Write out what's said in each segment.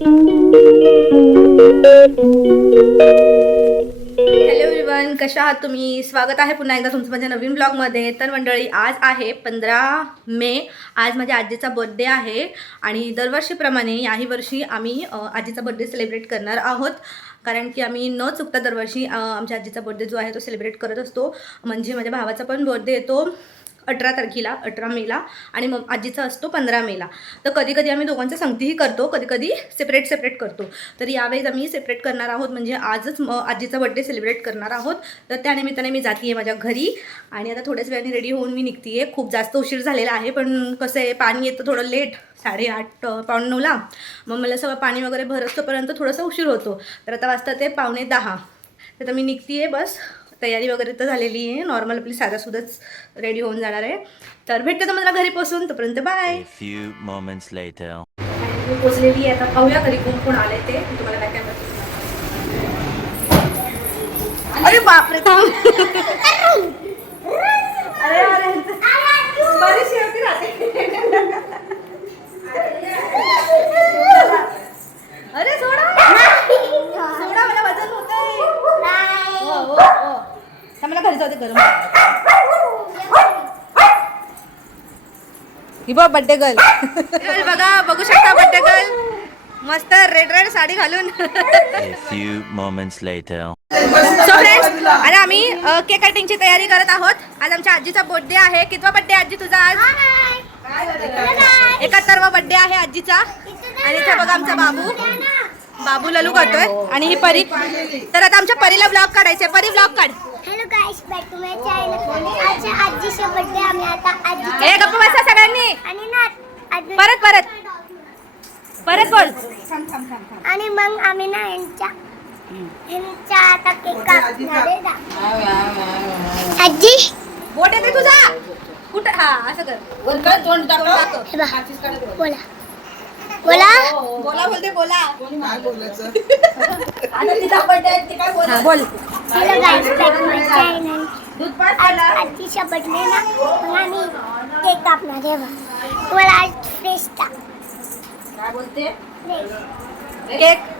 Hello everyone, कशा आहात तुम्ही? स्वागत आहे पुन्हा एकदा तुमचं माझ्या नवीन ब्लॉगमध्ये. तर मंडळी, आज आहे 15 मे. आज माझ्या आजीचा बर्थडे आहे आणि दरवर्षीप्रमाणे याही वर्षी आम्ही आजीचा बर्थडे सेलिब्रेट करणार आहोत. कारण की आम्ही न चुकता दरवर्षी आमच्या आजीचा बर्थडे जो आहे तो सेलिब्रेट करत असतो. म्हणजे माझ्या भावाचा पण बर्थडे येतो 18 तारखेला, 18 मेला, आणि मग आजीचा असतो 15 मेला. तर कधी कधी आम्ही दोघांचं संगतीही करतो, कधी कधी सेपरेट करतो. तर यावेळेस आम्ही सेपरेट करणार आहोत, म्हणजे आजच आजीचा बर्थडे सेलिब्रेट करणार आहोत. तर त्यानिमित्ताने मी जाते आहे माझ्या घरी आणि आता थोड्याच वेळाने रेडी होऊन मी निघते आहे. खूप जास्त उशीर झालेला आहे, पण कसं आहे, पाणी येतं थोडं लेट, 8:30 पावणे 9ला. मग मला सगळं पाणी वगैरे भरस्तोपर्यंत थोडासा उशीर होतो. तर आता वाजता ते 9:45. तर मी निघते आहे. बस तयारी वगैरे तर झालेली आहे, नॉर्मल आपली साधासुधच रेडी होऊन जाणार आहे. तर भेटते तुम्हाला घरी पोहोचून, तोपर्यंत बाय. मी पोचलेली आहे. आता पाहूया घरी कोण कोण आले ते तुम्हाला काय काय म्हणतो. अरे बापरे, अरे अरे बरीचशी होती राहते. अरे सोडा सोडा, मला वजन होतंय. हो हो हो, मला घरी जाऊ दे, गरम. ही बघ बड्डे गर्ल. बघा, बघू शकता बड्डे गर्ल मस्त रेड साडी घालून. सो फ्रेंड्स, आणि आम्ही केक कटिंगची तयारी करत आहोत. आज आमच्या आजीचा बर्थडे आहे. कितवा बर्थडे आजी तुझा आज? 71वा बर्थडे आहे आजीचा. आणि इथे बघा आमचा बाबू ललू करतोय, आणि ही परी. तर आता आमच्या परीला ब्लॉग काढायचे. परी ब्लॉग काढ. Hello guys, back to my channel. आजच्या आजीचा बर्थडे. आम्ही आता आजी हे गप्प बसा सगळ्यांनी. आणि ना परत बोल. आणि मग आम्ही ना यांच्या आता केक कापणार आहे. आजी बोट येते तुझा कुठं? हा, असं कर. तोंड दाखव. हे बघ. बोला बोलते. बोला. आता तिचा बर्थडे आहे, ती काय बोल. बोल. Hello guys, back to my channel. दूध पास केला. आजीचा बर्थडे ना, मग आम्ही केक कापणार आहे. तुम्हाला आज फेस्टा काय बोलते?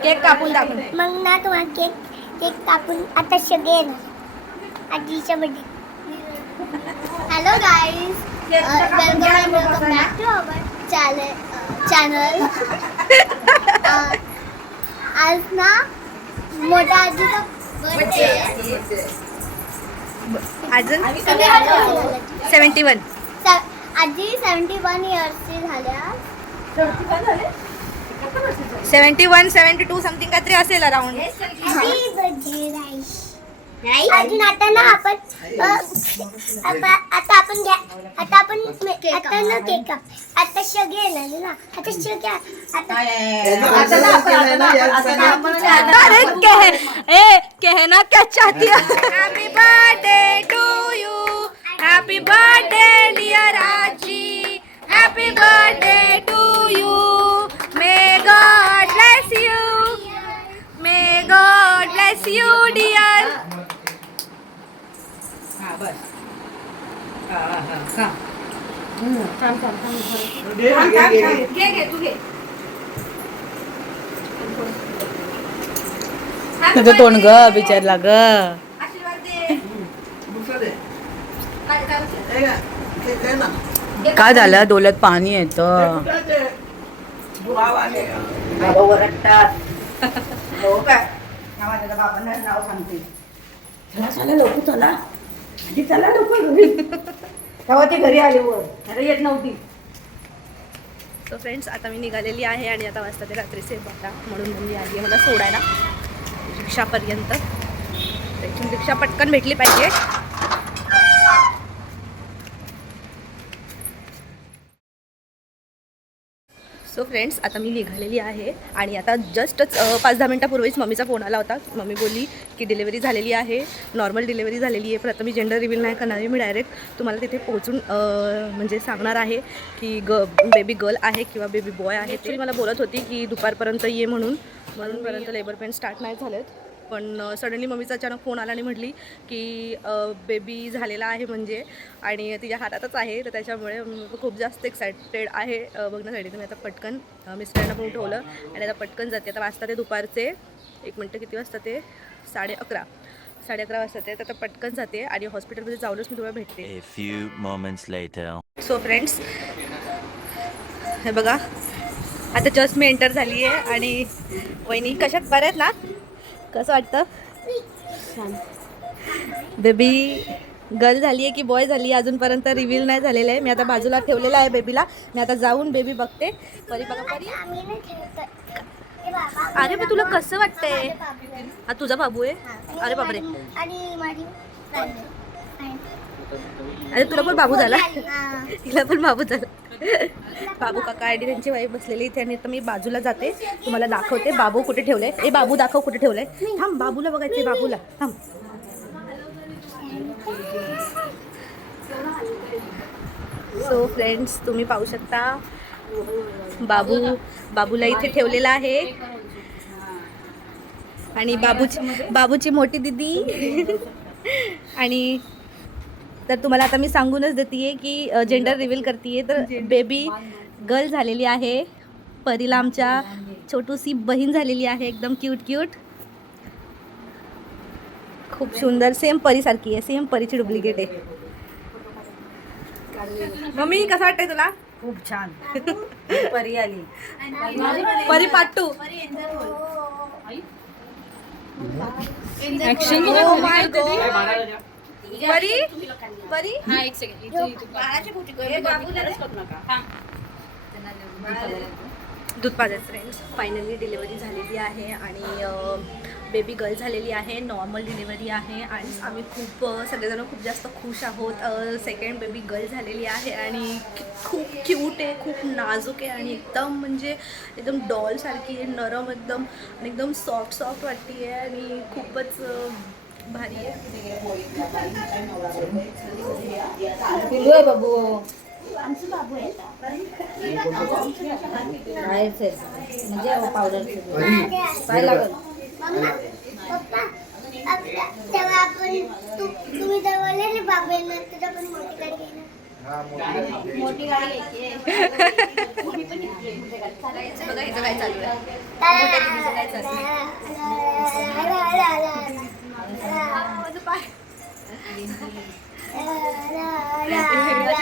केक कापून दाखव. मग ना तुम्हाला केक कापून आता सगळे येणार आजीचा birthday. Hello guys, welcome back to our channel. आज ना मोठ्या आजीचा बर्थडे आहे. अजून 71. आजी 71 इयर्सची झाल्या. 71, 72 समथिंग काहीतरी असेल अराउंड. अजून आता ना आपण केक आता सगळे येणार ना. आता सगळे कहना क्या चाहती है? Happy birthday to you, happy birthday dear आजी, happy birthday to you. May God bless you, may God bless you dear. घे तू घे. तुझं तोंड ग बिचारला ग. आशीर्वाद दे. काय झालं? डोल्यात पाणी येतं. बाबांना नाव सांगते. तेव्हा ती घरी आली वर, अरे येत नव्हती. सो फ्रेंड्स, आता मी निघालेली आहे आणि आता वाजता ते रात्रीचे 12, म्हणून मी आली आहे मला सोडायला रिक्षापर्यंत. इथून रिक्षा पटकन भेटली पाहिजे. सो फ्रेंड्स, आता मी निघालेली आहे आणि आता जस्टच 5-10 मिनटापूर्वीच मम्मीचा फोन आला होता. मम्मी बोलली की डिलेवरी झालेली आहे, नॉर्मल डिलेवरी झालेली आहे. पण आता मी जेंडर रिव्हील नाही करणार आहे. मी डायरेक्ट तुम्हाला तिथे पोहोचून म्हणजे सांगणार आहे की बेबी गर्ल आहे किंवा बेबी बॉय आहे. ॲक्च्युली मला बोलत होती की दुपारपर्यंत ये म्हणून. पर्यंत लेबर पेन स्टार्ट नाही झालेत. पण सडनली मम्मीचा अचानक फोन आला आणि म्हटली की बेबी झालेला आहे म्हणजे, आणि तिच्या हातातच आहे, तर त्याच्यामुळे खूप जास्त एक्सायटेड आहे बघण्यासाठी. तर मी आता पटकन मिस्टरांना पण उठवलं आणि आता पटकन जाते. आता वाजता ते दुपारचे 1 मिनटं, किती वाजता ते 11:30 वाजता ते. तर आता पटकन जाते आणि हॉस्पिटलमध्ये जाऊनच मी तुम्हाला भेटते. A few moments later. So friends, हे बघा आता जस्ट मी एंटर झाली आहे आणि वहिनी कशात बरं आहेत ना? कसं वाटतं? बेबी गर्ल झाली आहे की बॉय झाली आहे अजूनपर्यंत रिव्हील नाही झालेलं आहे. मी आता बाजूला ठेवलेलं आहे बेबीला. मी आता जाऊन बेबी बघते. परी बघा, परी. आम्ही नाही ठेवतोय. हे बाबा, अरे पण तुला कसं वाटतंय? माझे बाबू आहे. हा तुझा बाबू आहे? आणि अरे बापरे. आणि माझी friend. अरे तुला पण बाबू झाला? हा. तिला पण बाबू झाला. बाबू काका आणि त्यांची वाईफ बसलेली इथे आणि आता मी बाजूला जाते, तुम्हाला दाखवते बाबू कुठे ठेवले. ए बाबू दाखव कुठे ठेवलंय. थांब, बाबूला बघायचंय, बाबूला थांब. सो फ्रेंड्स, तुम्ही पाहू शकता बाबूला इथे ठेवलेला आहे आणि बाबूची मोठी दिदी आणि तर तुम्हाला आता मी सांगूनच देते की जेंडर रिव्हील करते. तर बेबी गर्ल झालेली आहे. परीला आमच्या छोटूसी बहीण झालेली आहे, एकदम क्यूट. खूप सुंदर, सेम परीसारखी आहे, सेम परीची डुप्लिकेट आहे. मम्मी कसं वाटतंय तुला? खूप छान. परी आली. परी पार्ट 2. परी दूध पाजायचं. फ्रेंड्स, फायनली डिलिव्हरी झालेली आहे आणि बेबी गर्ल झालेली आहे. नॉर्मल डिलिव्हरी आहे आणि आम्ही सगळेजण खूप जास्त खुश आहोत. सेकंड बेबी गर्ल झालेली आहे आणि खूप क्यूट आहे, खूप नाजूक आहे आणि एकदम डॉलसारखी आहे, नरम एकदम आणि एकदम सॉफ्ट वाटते आहे आणि खूपच भारी आहे. बाबू आमचं बाबू आहे. म्हणजे पावडर काय लागत? पप्पा, तेव्हा आपण तुम्ही दळवलेले बाबू आहे ना, तुझा पण मोठी गाडी आहे ना. मोठी गाडी आहे. बघा हिचं काय चालू आहे.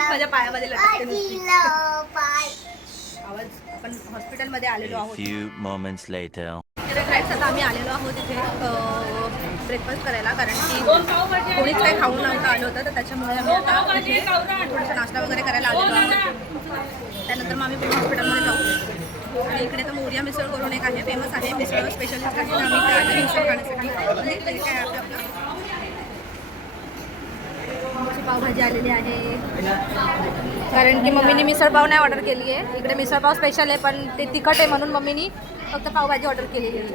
माझ्या पायामध्ये लटकते नुसती. आवाज. आपण हॉस्पिटलमध्ये आलेलो A आहोत. few moments later. तर फ्रेंड्स, आता आम्ही आलेलो आहोत इथे ब्रेकफास्ट करायला, कारण की कोणीच काही खाऊन नव्हतं आलं होतं, तर त्याच्यामुळे आम्ही आता इथे थोडासा नाश्ता वगैरे करायला आलेलो आहोत. त्यानंतर मग आम्ही पुन्हा हॉस्पिटलमध्ये जाऊ. आणि इकडे तर मोर्या मिसळ करून एक आहे, फेमस आहे, मिसळ स्पेशलिस्ट आहे. आम्ही इथे आले मिसळ खाण्यासाठी. म्हणजे इकडे काय आहे आपलं पावभाजी आलेली आहे, कारण की मम्मीने मिसळ पाव नाही ऑर्डर केली आहे. इकडे मिसळ पाव स्पेशल आहे, पण ते तिखट आहे म्हणून मम्मीनी फक्त पावभाजी ऑर्डर केलेली आहे.